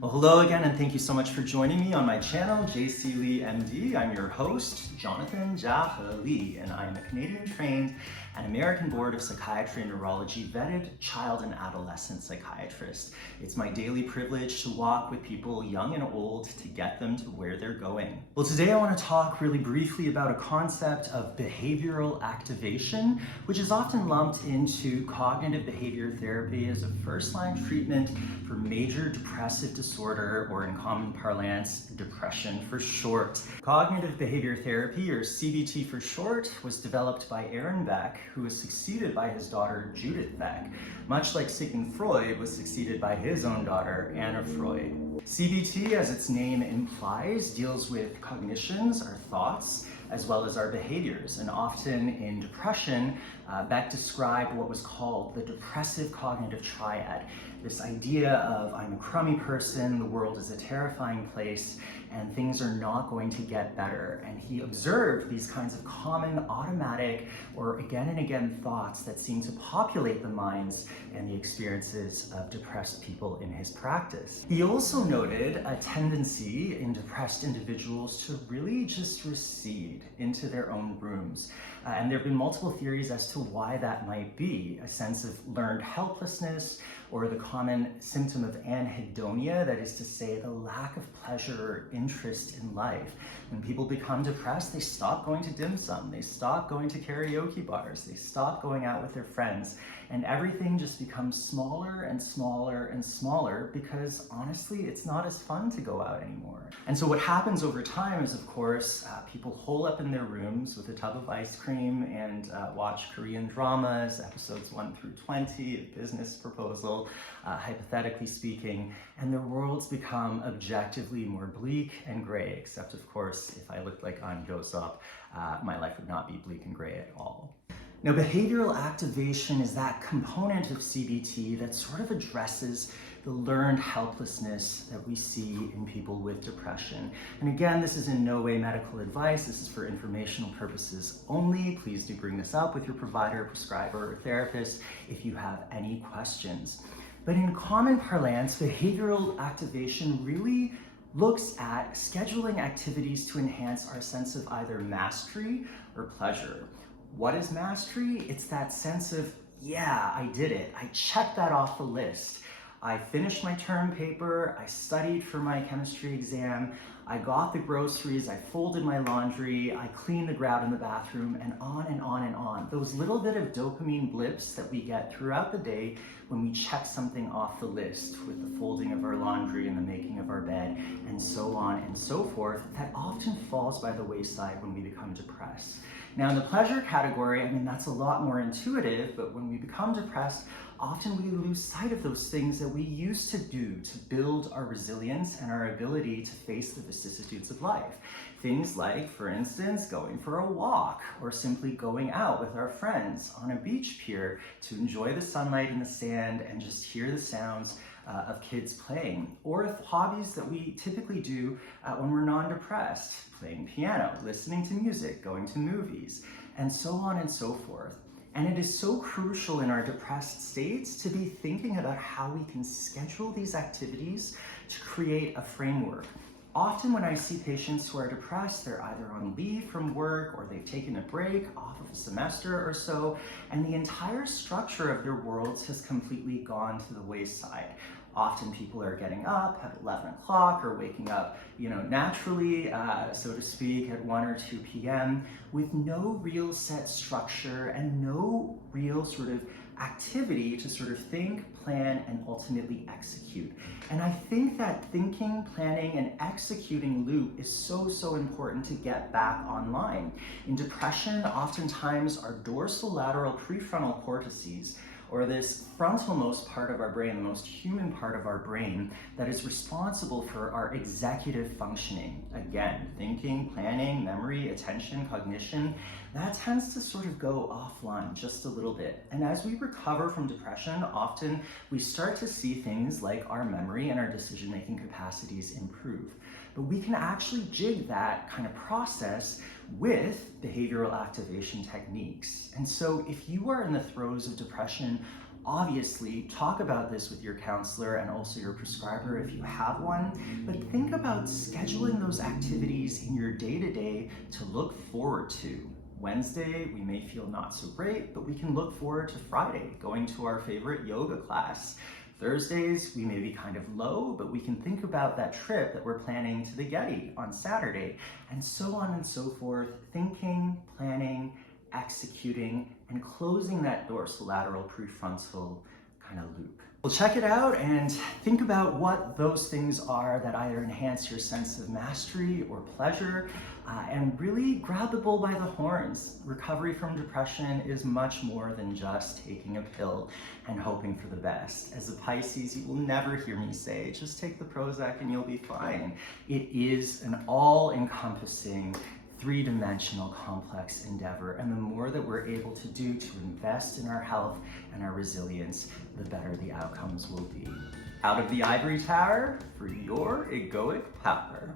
Well, hello again, and thank you so much for joining me on my channel, JC Lee MD. I'm your host, Jonathan Jaffa Lee, and I am a Canadian-trained and American Board of Psychiatry and Neurology vetted child and adolescent psychiatrist. It's my daily privilege to walk with people young and old to get them to where they're going. Well, today I want to talk really briefly about a concept of behavioral activation, which is often lumped into cognitive behavior therapy as a first-line treatment for major depressive disorder, or in common parlance, depression for short. Cognitive behavior therapy, or CBT for short, was developed by Aaron Beck, who was succeeded by his daughter Judith Beck, much like Sigmund Freud was succeeded by his own daughter Anna Freud. CBT, as its name implies, deals with cognitions, our thoughts, as well as our behaviors. And often in depression, Beck described what was called the depressive cognitive triad. This idea of I'm a crummy person, the world is a terrifying place, and things are not going to get better. And he observed these kinds of common automatic or again and again thoughts that seem to populate the minds and the experiences of depressed people in his practice. He also noted a tendency in depressed individuals to really just recede into their own rooms. And there have been multiple theories as to why that might be. A sense of learned helplessness, or the common symptom of anhedonia, that is to say, the lack of pleasure or interest in life. When people become depressed, they stop going to dim sum, they stop going to karaoke bars, they stop going out with their friends, and everything just becomes smaller and smaller and smaller because honestly, it's not as fun to go out anymore. And so what happens over time is, of course, people hole up in their rooms with a tub of ice cream and watch Korean dramas, episodes 1 through 20, a business proposal, hypothetically speaking, and their worlds become objectively more bleak and gray, except of course, if I looked like Ahn Hyosop, my life would not be bleak and gray at all. Now, behavioral activation is that component of CBT that sort of addresses the learned helplessness that we see in people with depression. And again, this is in no way medical advice. This is for informational purposes only. Please do bring this up with your provider, prescriber, or therapist if you have any questions. But in common parlance, behavioral activation really looks at scheduling activities to enhance our sense of either mastery or pleasure. What is mastery? It's that sense of, yeah, I did it. I checked that off the list. I finished my term paper, I studied for my chemistry exam, I got the groceries, I folded my laundry, I cleaned the grout in the bathroom, and on and on and on. Those little bit of dopamine blips that we get throughout the day when we check something off the list, with the folding of our laundry and the making of our bed, and so on and so forth, that often falls by the wayside when we become depressed. Now in the pleasure category, I mean, that's a lot more intuitive, but when we become depressed, often we lose sight of those things that we used to do to build our resilience and our ability to face the vicissitudes of life. Things like, for instance, going for a walk, or simply going out with our friends on a beach pier to enjoy the sunlight and the sand and just hear the sounds of kids playing, or hobbies that we typically do when we're non-depressed, playing piano, listening to music, going to movies, and so on and so forth. And it is so crucial in our depressed states to be thinking about how we can schedule these activities to create a framework. Often when I see patients who are depressed, they're either on leave from work or they've taken a break off of a semester or so, and the entire structure of their worlds has completely gone to the wayside. Often people are getting up at 11 o'clock or waking up, naturally, so to speak, at 1 or 2 p.m. with no real set structure and no real sort of activity to sort of think, plan, and ultimately execute. And I think that thinking, planning, and executing loop is so important to get back online. In depression, oftentimes our dorsolateral prefrontal cortices, or this frontalmost part of our brain, the most human part of our brain, that is responsible for our executive functioning. Again, thinking, planning, memory, attention, cognition, that tends to sort of go offline just a little bit. And as we recover from depression, often we start to see things like our memory and our decision-making capacities improve. But we can actually jig that kind of process with behavioral activation techniques. And so if you are in the throes of depression, Obviously, talk about this with your counselor and also your prescriber if you have one, but think about scheduling those activities in your day-to-day to look forward to. Wednesday, we may feel not so great, but we can look forward to Friday, going to our favorite yoga class. Thursdays, we may be kind of low, but we can think about that trip that we're planning to the Getty on Saturday, and so on and so forth, thinking, planning, executing, and closing that dorsolateral prefrontal kind of loop. Well, check it out and think about what those things are that either enhance your sense of mastery or pleasure, and really grab the bull by the horns. Recovery from depression is much more than just taking a pill and hoping for the best. As a Pisces, you will never hear me say, just take the Prozac and you'll be fine. It is an all-encompassing, three-dimensional complex endeavor, and the more that we're able to do to invest in our health and our resilience, the better the outcomes will be. Out of the ivory tower for your egoic power.